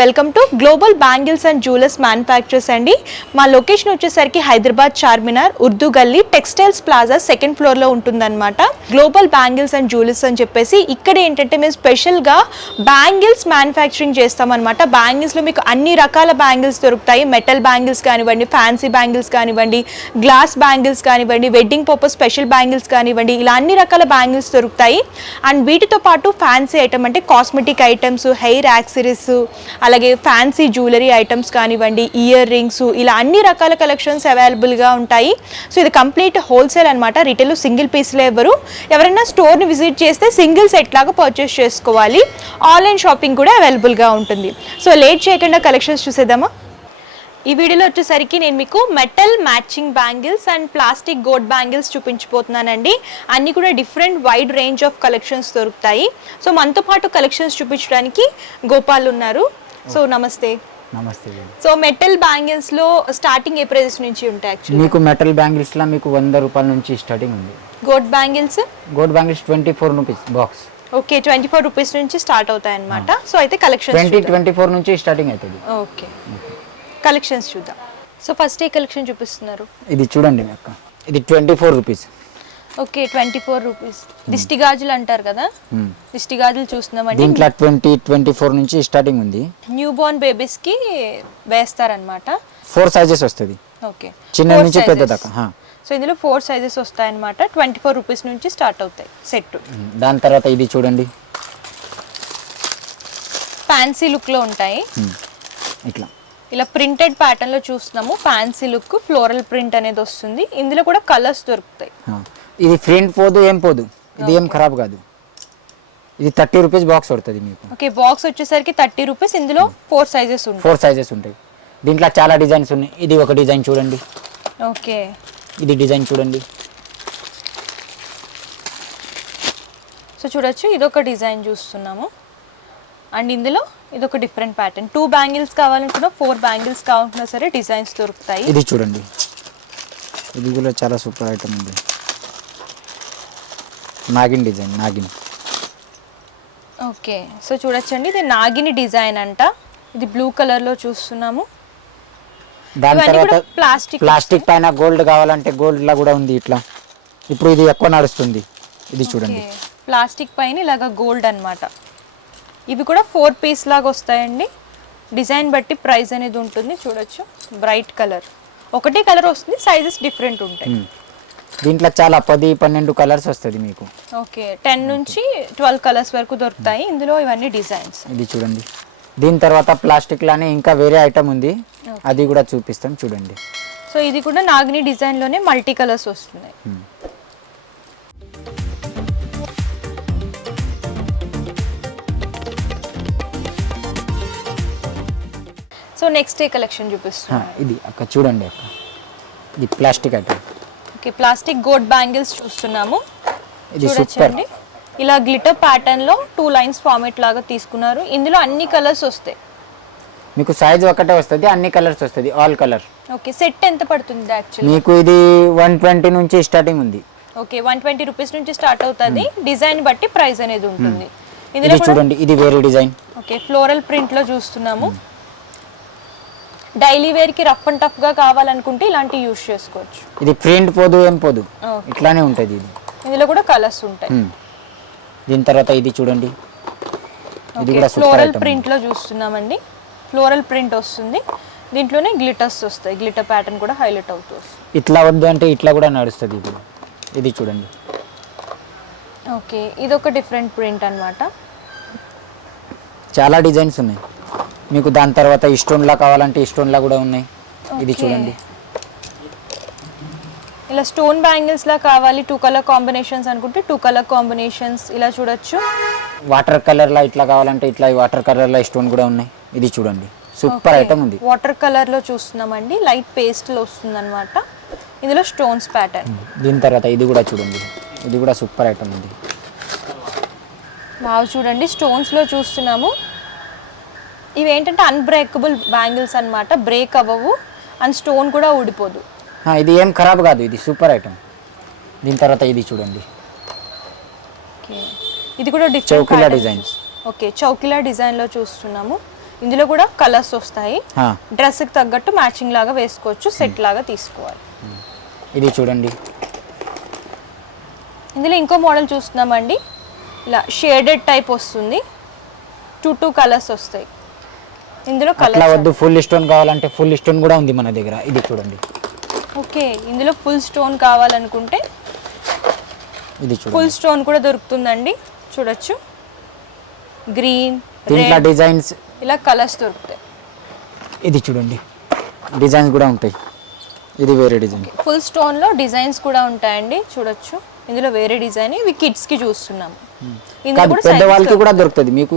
Welcome to global Bangles and jewellers manufacturers అండి. మా location వచ్చేసరికి హైదరాబాద్ చార్మినార్ ఉర్దూ గల్లీ టెక్స్టైల్స్ ప్లాజా సెకండ్ ఫ్లోర్లో ఉంటుందన్నమాట. గ్లోబల్ బ్యాంగిల్స్ అండ్ జ్యువెలర్స్ అని చెప్పేసి ఇక్కడ ఏంటంటే మేము స్పెషల్గా బ్యాంగిల్స్ మ్యానుఫ్యాక్చరింగ్ చేస్తామన్నమాట. బ్యాంగిల్స్లో మీకు అన్ని రకాల బ్యాంగిల్స్ దొరుకుతాయి. మెటల్ బ్యాంగిల్స్ కానివ్వండి, ఫ్యాన్సీ బ్యాంగిల్స్ కానివ్వండి, గ్లాస్ బ్యాంగిల్స్ కానివ్వండి, వెడ్డింగ్ పర్పస్ స్పెషల్ బ్యాంగిల్స్ కానివ్వండి, ఇలా అన్ని రకాల బ్యాంగిల్స్ దొరుకుతాయి. అండ్ వీటితో పాటు ఫ్యాన్సీ ఐటమ్ అంటే కాస్మెటిక్ ఐటమ్స్, హెయిర్ యాక్సెసరీస్, అలాగే ఫ్యాన్సీ జ్యువెలరీ ఐటమ్స్ కానివ్వండి, ఇయర్ రింగ్స్, ఇలా అన్ని రకాల కలెక్షన్స్ అవైలబుల్గా ఉంటాయి. సో ఇది కంప్లీట్ హోల్సేల్ అనమాట. రిటైల్ సింగిల్ పీస్లో ఎవరైనా స్టోర్ని విజిట్ చేస్తే సింగిల్ సెట్ లాగా పర్చేస్ చేసుకోవాలి. ఆన్లైన్ షాపింగ్ కూడా అవైలబుల్గా ఉంటుంది. సో లేట్ చేయకుండా కలెక్షన్స్ చూసేద్దామా? ఈ వీడియోలో వచ్చేసరికి నేను మీకు metal matching bangles and plastic gold bangles చూపించబోతున్నానండి. అన్నీ కూడా different wide range of collections దొరుకుతాయి. సో మనతో పాటు కలెక్షన్స్ చూపించడానికి గోపాల్ ఉన్నారు. సో నమస్తే. నమస్తే. సో మెటల్ బ్యాంగిల్స్ లో స్టార్టింగ్ ఏ ప్రైస్ నుంచి ఉంటాయి? యాక్చువల్లీ మీకు మెటల్ బ్యాంగిల్స్ లో మీకు 100 రూపాయల నుంచి స్టార్టింగ్ ఉంది. Gold bangles 24 rupees box. Okay, 24 rupees నుంచి స్టార్ట్ అవుతాయి అన్నమాట. సో అయితే కలెక్షన్స్ 24 నుంచి స్టార్టింగ్ అవుతుంది. ఓకే, కలెక్షన్స్ చూద్దాం. సో ఫస్ట్ ఏ కలెక్షన్ చూపిస్తున్నారు? ఇది చూడండి అక్క, ఇది 24 రూపీస్. Okay, 24 rupees. దిష్టి గాజులు అంటారు కదా, దిష్టి గాజులు చూస్తున్నామండి. దీంట్లో 24 నుంచి స్టార్టింగ్ ఉంది. న్యూ బోర్న్ బేబీస్ కి వేస్తారనమాట. 4 సైజెస్ వస్తుంది. ఓకే, చిన్న నుంచి పెద్ద దాకా. సో ఇందులో 4 సైజెస్ వస్తాయన్నమాట. 24 రూపీస్ నుంచి స్టార్ట్ అవుతాయి సెట్. దాని తర్వాత ఇది చూడండి, ఫ్యాన్సీ లుక్ లో ఉంటాయి. ఇట్లా ఇలా ప్రింటెడ్ ప్యాటర్న్ లో చూస్తున్నాము. ఫ్యాన్సీ లుక్, ఫ్లోరల్ ప్రింట్ అనేది వస్తుంది. ఇందులో కూడా కలర్స్ దొరుకుతాయి. ఇది ప్రింట్ పోదు, ఏం పోదు, ఇది ఏం ఖరాబ్ కాదు. ఇది 30 రూపీస్ బాక్స్ పడుతుంది మీకు. ఓకే, బాక్స్ వచ్చేసరికి 30 రూపీస్. ఇందులో 4 సైజెస్ ఉంటాయి. 4 సైజెస్ ఉంటాయి. దీంట్లో చాలా డిజైన్స్ ఉన్నాయి. ఇది ఒక డిజైన్ చూడండి. ఓకే, ఇది డిజైన్ చూడండి. సో చూడొచ్చు, ఇదొక డిజైన్ చూస్తున్నాము. అండ్ ఇందులో ఇదొక డిఫరెంట్ ప్యాటర్న్. 2 బ్యాంగిల్స్ కావాలనుకున్నా, 4 బ్యాంగిల్స్ కావాలనుకున్నా సరే డిజైన్స్ దొరుకుతాయి. ఇది చూడండి, ఇది కూడా చాలా సూపర్ ఐటమ్ ఉంది. Nagin design, Nagin. Okay, so చూడొచ్చండి, ఇది నాగిని డిజైన్ అంట. ఇది బ్లూ కలర్ లో చూస్తున్నాము. దాని తర్వాత ప్లాస్టిక్ పైన గోల్డ్ కావాలంటే గోల్డ్ లా కూడా ఉంది. ఇట్లా ఇప్పుడు ఇది ఎక్కువ నడుస్తుంది. ఇది చూడండి, ప్లాస్టిక్ పైన ఇలాగా గోల్డ్ అన్నమాట. ఇవి కూడా 4 పీస్ లాగా వస్తాయండి. డిజైన్ బట్టి ప్రైస్ అనేది ఉంటుంది. చూడొచ్చు, బ్రైట్ కలర్, ఒకటే కలర్ వస్తుంది, సైజెస్ డిఫరెంట్ ఉంటాయి. దీంట్లో చాలా 10-12 కలర్స్ వస్తుంది మీకు. ఓకే, 10 నుంచి 12 కలర్స్ వరకు దొరుకుతాయి. ఇందులో ఇవన్నీ డిజైన్స్. ఇది చూడండి. దీని తర్వాత ప్లాస్టిక్ లానే ఇంకా వేరే ఐటమ్ ఉంది, అది కూడా చూపిస్తాం చూడండి. సో ఇది కూడా నాగిని డిజైన్ లోనే మల్టీ కలర్స్ వస్తున్నాయి. సో నెక్స్ట్ ఏ కలెక్షన్ చూపిస్తున్నా. ఇది అక్క చూడండి అక్క, ఇది plastic item. Okay, plastic gold bangles చూస్తున్నాము. ఇది చూడొచ్చండి, ఇలా గ్లిటర్ ప్యాటర్న్ లో 2 లైన్స్ ఫార్మేట్ లాగా తీసుకున్నారు. ఇందులో అన్ని కలర్స్ వస్తాయి. మీకు సైజ్ ఒకటే వస్తుంది, అన్ని కలర్స్ వస్తుంది, ఆల్ కలర్. ఓకే, సెట్ ఎంత పడుతుంది యాక్చువల్లీ? మీకు ఇది 120 నుంచి స్టార్టింగ్ ఉంది. ఓకే, 120 రూపీస్ నుంచి స్టార్ట్ అవుతుంది. డిజైన్ బట్టి ప్రైస్ అనేది ఉంటుంది. ఇది చూడండి, ఇది వేరే డిజైన్. ఓకే, ఫ్లోరల్ ప్రింట్ లో చూస్తున్నాము. డైలీ వేర్ కి రఫ్ అండ్ టఫ్ గా కావాలనుకుంటే ఇలాంటి యూస్ చేసుకోవచ్చు. ఇది ప్రింట్ పోదు, ఏం పోదు, ఇట్లానే ఉంటుంది. ఇది ఇందులో కూడా కలర్స్ ఉంటాయి. దీని తర్వాత ఇది చూడండి, ఇది కూడా ఫ్లోరల్ ప్రింట్ లో చూస్తున్నామండి. ఫ్లోరల్ ప్రింట్ వస్తుంది. దీంట్లోనే గ్లిటర్స్ వస్తాయి. గ్లిటర్ ప్యాటర్న్ కూడా హైలైట్ అవుతుంది. ఇట్లా వద్దు అంటే ఇట్లా కూడా నడుస్తుంది. ఇది చూడండి. ఓకే, ఇదొక డిఫరెంట్ ప్రింట్ అన్నమాట. చాలా డిజైన్స్ ఉన్నాయి మీకు. దాని తర్వాత స్టోన్లా కావాలంటే స్టోన్లా కూడా ఉన్నాయి. ఇది చూడండి, ఇలా స్టోన్ బ్యాంగిల్స్ లా కావాలి 2 కలర్ కాంబినేషన్స్ అనుకుంటే 2 కలర్ కాంబినేషన్స్ ఇలా చూడొచ్చు. వాటర్ కలర్ లా ఇట్లా కావాలంటే ఇట్లా వాటర్ కలర్ లా స్టోన్ కూడా ఉన్నాయి. ఇది చూడండి, సూపర్ ఐటమ్ ఉంది. వాటర్ కలర్ లో చూస్తున్నామండి, లైట్ పేస్ట్ లో వస్తుంది అనమాట. ఇందులో స్టోన్స్ ప్యాటర్న్. దీని తర్వాత ఇది కూడా చూడండి, ఇది కూడా సూపర్ ఐటమ్ ఉంది. వావ్, చూడండి, స్టోన్స్ లో చూస్తున్నాము. ఇవి ఏంటంటే అన్బ్రేకబుల్ బ్యాంగిల్స్ అన్నమాట. బ్రేక్ అవ్వవు అండ్ స్టోన్ కూడా ఊడిపోదు. ఇది ఏం ఖరాబ్ కాదు, ఇది సూపర్ ఐటమ్. దీని తర్వాత ఇది చూడండి, ఇది కూడా చౌకీలా డిజైన్స్. ఓకే, చౌకీలా డిజైన్ లో చూస్తున్నాము. ఇందులో కూడా కలర్స్ వస్తాయి. ఆ, డ్రెస్కి తగ్గట్టు మ్యాచింగ్ లాగా వేసుకోవచ్చు, సెట్ లాగా తీసుకోవాలి. ఇది చూడండి. ఇందులో ఇంకో మోడల్ చూస్తున్నామండి, ఇలా షేడెడ్ టైప్ వస్తుంది, టూ కలర్స్ వస్తాయి. ఇందులో అట్లా కలర్స్ వద్దు, ఫుల్ స్టోన్ కావాలంటే ఫుల్ స్టోన్ కూడా ఉంది మన దగ్గర. ఇది చూడండి. ఓకే, ఇందులో ఫుల్ స్టోన్ కావాలనుకుంటే ఇది చూడండి. ఫుల్ స్టోన్ కూడా దొరుకుతుందండి, చూడొచ్చు. గ్రీన్, దీంట్లో రెడ్, డిజైన్స్, ఇలా కలర్స్ దొరుకుతాయి. ఇది చూడండి, డిజైన్స్ కూడా ఉంటాయి. ఇది వేరే డిజైన్. ఫుల్ స్టోన్లో డిజైన్స్ కూడా ఉంటాయండి, చూడొచ్చు. ఇందులో వేరే డిజైన్, ఇవి కిడ్స్కి చూస్తున్నాము. ఇందులో కాదు, కూడా పెద్దవాళ్ళకి కూడా దొరుకుతుంది. మీకు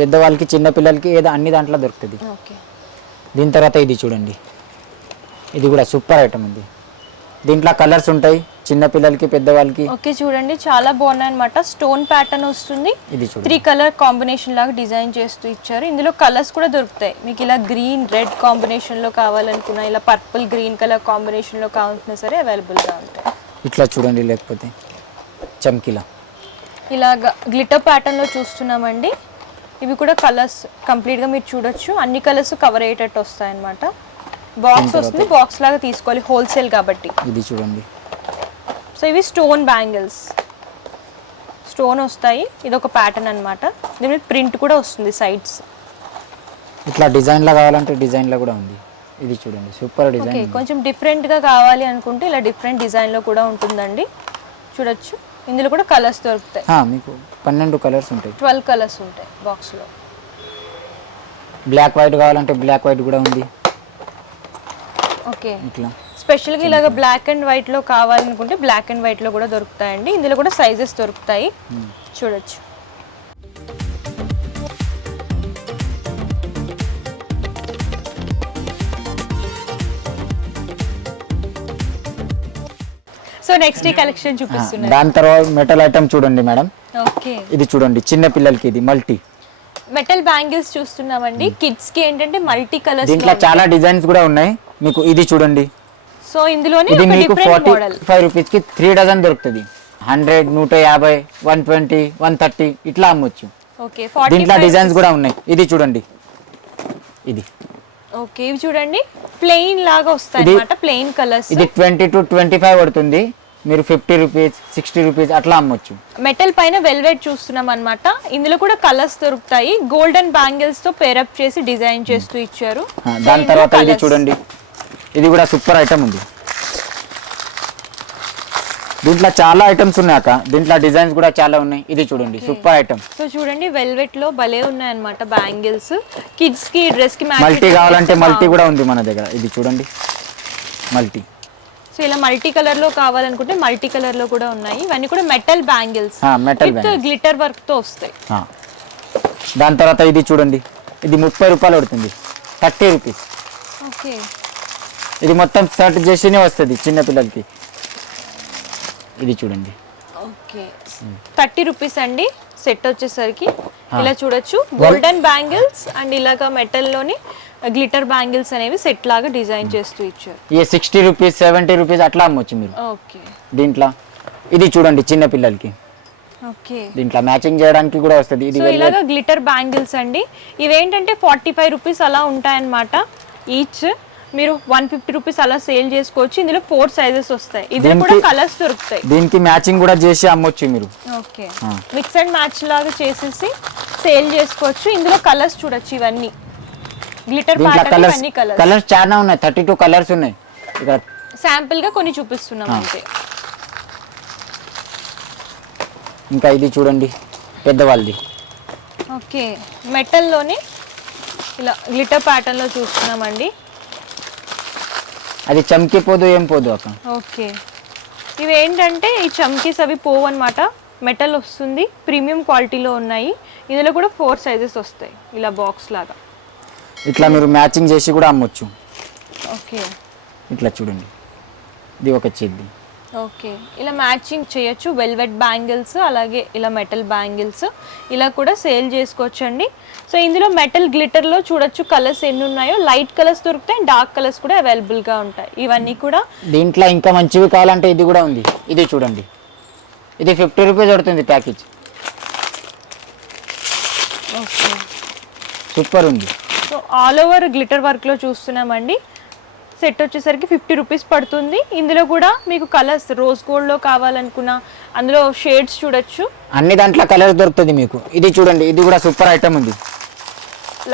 పెద్దవాళ్ళకి, చిన్న పిల్లలకి, ఏదో అన్ని దాంట్లో దొరుకుతుంది. ఓకే, దీని తర్వాత ఇది చూడండి. ఇది కూడా సూపర్ ఐటమ్ ఉంది. దీంట్లో కలర్స్ ఉంటాయి, చిన్న పిల్లలకి, పెద్దవాళ్ళకి. ఓకే చూడండి, చాలా బాగున్నాయి అనమాట. స్టోన్ ప్యాటర్న్ వస్తుంది, ఇది చూడండి. 3 కలర్ కాంబినేషన్ లాగా డిజైన్ చేస్తూ ఇచ్చారు. ఇందులో కలర్స్ కూడా దొరుకుతాయి మీకు. ఇలా గ్రీన్ రెడ్ కాంబినేషన్లో కావాలనుకున్నా, ఇలా పర్పుల్ గ్రీన్ కలర్ కాంబినేషన్లో కావాలన్నా సరే అవైలబుల్గా ఉంటాయి. ఇట్లా చూడండి, లేకపోతే చమ్కీలా ఇలాగ గ్లిటర్ ప్యాటర్న్లో చూస్తున్నామండి. ఇవి కూడా కలర్స్ కంప్లీట్గా మీరు చూడొచ్చు, అన్ని కలర్స్ కవర్ అయ్యేటట్టు వస్తాయి అన్నమాట. బాక్స్ వస్తుంది, బాక్స్ లాగా తీసుకోవాలి, హోల్సేల్ కాబట్టి. ఇది చూడండి. సో ఇవి స్టోన్ బ్యాంగిల్స్, స్టోన్ వస్తాయి. ఇది ఒక ప్యాటర్న్ అనమాట, దీని మీద ప్రింట్ కూడా వస్తుంది సైడ్స్. ఇట్లా డిజైన్లా కావాలంటే డిజైన్లో కూడా ఉంది. ఇది చూడండి, సూపర్ ఓకే, డిజైన్. కొంచెం డిఫరెంట్గా కావాలి అనుకుంటే ఇలా డిఫరెంట్ డిజైన్లో కూడా ఉంటుందండి, చూడొచ్చు. ఇందులో కూడా కలర్స్ దొరుకుతాయి. మీకు 12 కలర్స్ ఉంటాయి, 12 కలర్స్ ఉంటాయి బాక్స్లో. బ్లాక్ వైట్ కావాలంటే బ్లాక్ వైట్ కూడా ఉంది. ఓకే, ఇట్లా స్పెషల్గా ఇలాగ బ్లాక్ అండ్ వైట్లో కావాలనుకుంటే బ్లాక్ అండ్ వైట్లో కూడా దొరుకుతాయండి. ఇందులో కూడా సైజెస్ దొరుకుతాయి, చూడొచ్చు. సో నెక్స్ట్ ఈ కలెక్షన్ చూపిస్తున్నారు. దాని తర్వాత మెటల్ ఐటమ్ చూడండి మేడం. ఓకే, ఇది చూడండి, చిన్న పిల్లలకి ఇది మల్టీ మెటల్ బ్యాంగిల్స్ చూస్తున్నామండి. కిడ్స్ కి ఏంటంటే మల్టీ కలర్స్, దీంట్లో చాలా డిజైన్స్ కూడా ఉన్నాయి మీకు. ఇది చూడండి, సో ఇందులోనే ఇది ఒక మీకు డిఫరెంట్ మోడల్. 45 రూపీస్ కి 3 డజన్ దొరుకుతుంది. 100, 150, 120, 130 ఇట్లా అమ్మొచ్చు. ఓకే, దీంట్లో 45 డిజైన్స్ కూడా ఉన్నాయి. ఇది చూడండి, ఇది ఓకే, ఇవి చూడండి ప్లెయిన్ లాగా వస్తాయి అన్నమాట, ప్లెయిన్ కలర్స్. ఇది 20 to 25 పడుతుంది. మీరు 50 రూపీస్, 60 రూపీస్ అట్లా అమ్మొచ్చు. మెటల్ పైన వెల్వెట్ చూస్తున్నాం అన్నమాట. ఇందులో కూడా కలర్స్ దొరుకుతాయి. గోల్డెన్ బ్యాంగిల్స్ తో పేరప్ చేసి డిజైన్ చేస్తూ ఇచ్చారు. దాని తర్వాత ఇది చూడండి, ఇది కూడా సూపర్ ఐటమ్ ఉంది. దీంట్లో చాలా ఐటమ్స్ ఉన్నాక, దీంట్లో డిజైన్స్ కూడా చాలా ఉన్నాయి. ఇది చూడండి, సూపర్ ఐటమ్. సో చూడండి, వెల్వెట్ లో భలే ఉన్నాయి అన్నమాట బ్యాంగిల్స్. కిడ్స్ కి డ్రెస్ కి మ్యాచ్. మల్టీ కావాలంటే మల్టీ కూడా ఉంది మన దగ్గర. ఇది చూడండి, మల్టీ. సో ఇలా మల్టీ కలర్ లో కావాలనుకుంటే మల్టీ కలర్ లో కూడా ఉన్నాయి. ఇవన్నీ కూడా metal bangles, metal with glitter work తో వస్తాయి. దాని తర్వాత ఇది చూడండి, ఇది 30 రూపాయలు పడుతుంది, 30 రూపీస్. ఓకే, ఇది మొత్తం సెట్ చేసినే వస్తుంది చిన్న పిల్లలకి. ఇది చూడండి, ఓకే, 30 రూపీస్ అండి సెట్ వచ్చేసరికి. ఇలా చూడొచ్చు, గోల్డెన్ బ్యాంగిల్స్ అండ్ ఇలాగా మెటల్ లోని గ్లిటర్ బ్యాంగిల్స్ అనేవి సెట్ లాగా డిజైన్ చేస్తూ ఇచ్చారు. ఇది 60 రూపీస్, 70 రూపీస్ అట్లా అమ్మొచ్చు మీరు. ఓకే, దీంట్లో ఇది చూడండి, చిన్న పిల్లలకి. ఓకే, దీంట్లో మ్యాచింగ్ చేయడానికి కూడా వస్తుంది. ఇది సో ఇలాగా గ్లిటర్ బ్యాంగిల్స్ అండి. ఇవేంటంటే 45 రూపీస్ అలా ఉంటాయన్నమాట ఈచ్. మీరు 150 రూపీస్ అలా సేల్ చేసుకోవచ్చు. ఇందులో 4 సైజెస్ వస్తాయి. ఇందులో కూడా కలర్స్ దొరుకుతాయి. దీనికి మ్యాచింగ్ కూడా చేసి అమ్మొచ్చు మీరు. ఓకే, మిక్స్ అండ్ మ్యాచ్ లాగా చేసేసి సేల్ చేసుకోవచ్చు. ఇందులో కలర్స్ చూడొచ్చు, ఇవన్నీ గ్లిటర్ ప్యాటర్న్, ఇవన్నీ కలర్స్ చాలా ఉన్నాయి, 32 కలర్స్ ఉన్నాయి. ఇక్కడ శాంపిల్ గా కొన్ని చూపిస్తున్నాం అంతే. ఇంకా ఇది చూడండి, పెద్దవాళ్ళది. ఓకే, మెటల్లోనే ఇలా గ్లిటర్ ప్యాటర్న్ లో చూస్తున్నామండి. అది చమ్కిపోదు, ఏం పోదు అక్క. ఓకే, ఇవి ఏంటంటే ఈ చమ్కీస్ అవి పోవు అనమాట. మెటల్ వస్తుంది, ప్రీమియం క్వాలిటీలో ఉన్నాయి. ఇందులో కూడా 4 సైజెస్ వస్తాయి, ఇలా బాక్స్ లాగా. ఇట్లా మీరు మ్యాచింగ్ చేసి కూడా అమ్మొచ్చు. ఓకే, ఇట్లా చూడండి, ఇది ఒక చేద్ది. ఓకే, ఇలా మ్యాచింగ్ చేయొచ్చు. వెల్వెట్ బ్యాంగిల్స్, అలాగే ఇలా మెటల్ బ్యాంగిల్స్ ఇలా కూడా సేల్ చేసుకోవచ్చు అండి. సో ఇందులో మెటల్ గ్లిటర్లో చూడొచ్చు కలర్స్ ఎన్ని ఉన్నాయో. లైట్ కలర్స్ దొరుకుతాయి, డార్క్ కలర్స్ కూడా అవైలబుల్గా ఉంటాయి. ఇవన్నీ కూడా దీంట్లో ఇంకా మంచివి కావాలంటే ఇది కూడా ఉంది. ఇది చూడండి, ఇది 50 రూపీస్ పడుతుంది ప్యాకేజ్. ఓకే, సూపర్ ఉంది. సో ఆల్ ఓవర్ గ్లిటర్ వర్క్లో చూస్తున్నామండి. సెట్ వచ్చేసరికి 50 రూపీస్ పడుతుంది. ఇందులో కూడా మీకు కలర్స్ రోజ్ గోల్డ్లో కావాలనుకున్నా అందులో షేడ్స్ చూడొచ్చు. అన్ని దాంట్లో కలర్స్ దొరుకుతుంది మీకు. ఇది చూడండి, ఇది కూడా సూపర్ ఐటమ్ ఉంది.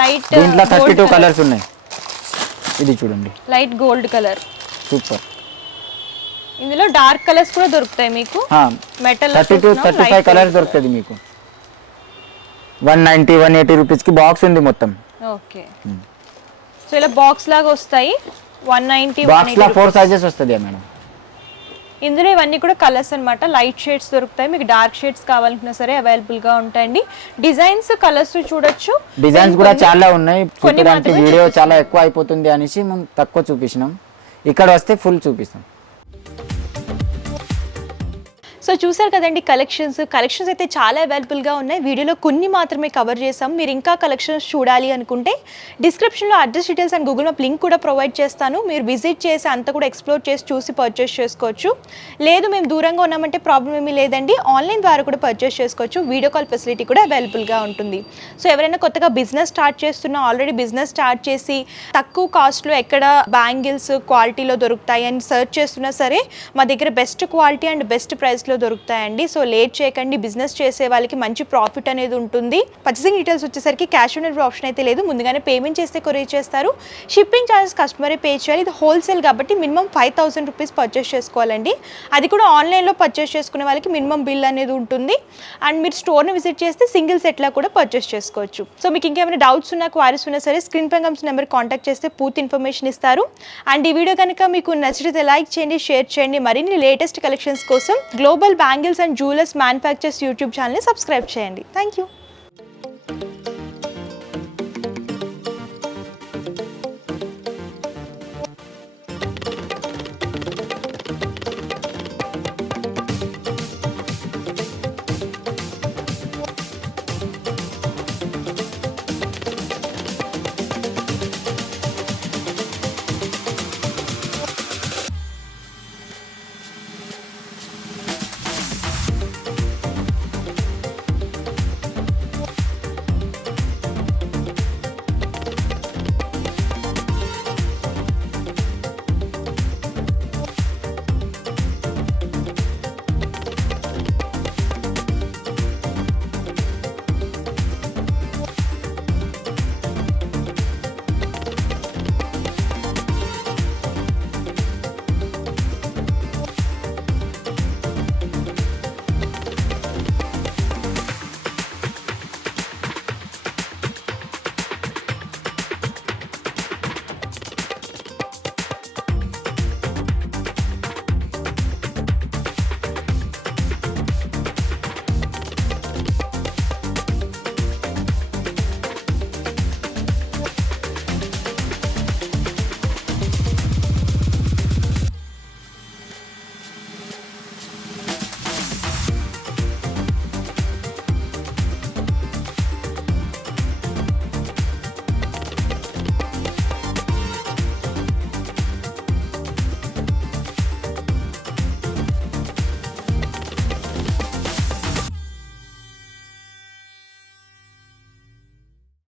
లైట్ దీంట్లో 32 కలర్స్ ఉన్నాయి. ఇది చూడండి, లైట్ గోల్డ్ కలర్ సూపర్. ఇందులో డార్క్ కలర్స్ కూడా దొరుకుతాయి మీకు. మెటల్ 35 కలర్స్ దొరుకుతుంది మీకు. 190 180 రూపీస్కి బాక్స్ ఉంది మొత్తం. ఓకే, సో ఇలా బాక్స్ లాగా వస్తాయి. 190 బాక్స్ లో 4 సైజెస్ వస్తుంది మేడం. ఇందులో ఇవన్నీ కూడా కలర్స్ అన్నమాట. లైట్ షేడ్స్ దొరుకుతాయి, మీకు డార్క్ షేడ్స్ కావాలనుకున్నా సరే అవైలబుల్ గా ఉంటాయండి. డిజైన్స్ కలర్స్ చూడొచ్చు. డిజైన్స్ కూడా చాలా ఉన్నాయి. చూడడానికి వీడియో చాలా ఎక్కువ అయిపోతుంది అనేసి మనం తక్కువ చూపించినాం. ఇక్కడ వస్తే ఫుల్ చూపిస్తాం. సో చూసారు కదండి కలెక్షన్స్ అయితే చాలా అవైలబుల్గా ఉన్నాయి. వీడియోలో కొన్ని మాత్రమే కవర్ చేసాం. మీరు ఇంకా కలెక్షన్స్ చూడాలి అనుకుంటే డిస్క్రిప్షన్లో address details and Google map link కూడా ప్రొవైడ్ చేస్తాను. మీరు విజిట్ చేసి అంతా కూడా ఎక్స్ప్లోర్ చేసి చూసి పర్చేస్ చేసుకోవచ్చు. లేదు మేము దూరంగా ఉన్నామంటే ప్రాబ్లం ఏమీ లేదండి, ఆన్లైన్ ద్వారా కూడా పర్చేస్ చేసుకోవచ్చు. వీడియో కాల్ ఫెసిలిటీ కూడా అవైలబుల్గా ఉంటుంది. సో ఎవరైనా కొత్తగా బిజినెస్ స్టార్ట్ చేస్తున్నా, ఆల్రెడీ బిజినెస్ స్టార్ట్ చేసి తక్కువ కాస్ట్లో ఎక్కడ బ్యాంగిల్స్ క్వాలిటీలో దొరుకుతాయి అని సర్చ్ చేస్తున్నా సరే మా దగ్గర బెస్ట్ క్వాలిటీ అండ్ బెస్ట్ ప్రైస్లో దొరుకుతాయండి. సో లేట్ చేయకండి, బిజినెస్ చేసే వాళ్ళకి మంచి ప్రాఫిట్ అనేది ఉంటుంది. పర్చేసింగ్ డీటెయిల్స్ వచ్చేసరికి క్యాష్ ఆన్ డెలివరీ ఆప్షన్ అయితే లేదు. ముందుగానే పేమెంట్ చేస్తే కొరియర్ చేస్తారు. షిప్పింగ్ ఛార్జెస్ కస్టమరే పే చేయాలి. ఇది హోల్సేల్ కాబట్టి మినిమం 5000 రూపీస్ పర్చేస్ చేసుకోవాలండి. అది కూడా ఆన్లైన్లో పర్చేస్ చేసుకునే వాళ్ళకి మినిమం బిల్ అనేది ఉంటుంది. అండ్ మీరు స్టోర్ని విజిట్ చేస్తే సింగిల్ సెట్లా కూడా పర్చేస్ చేసుకోవచ్చు. సో మీకు ఇంకేమైనా డౌట్స్ ఉన్నా, క్వారీస్ ఉన్నా సరే స్క్రీన్ పై కనిపిస్తున్న నెంబర్ కాంటాక్ట్ చేస్తే పూర్తి ఇన్ఫర్మేషన్ ఇస్తారు. అండ్ ఈ వీడియో కనుక మీకు నచ్చితే లైక్ చేయండి, షేర్ చేయండి. మరిన్ని లేటెస్ట్ కలెక్షన్స్ కోసం Global Bangles and Jewellers manufactures YouTube ఛానల్ని సబ్స్క్రైబ్ చేయండి. Thank you.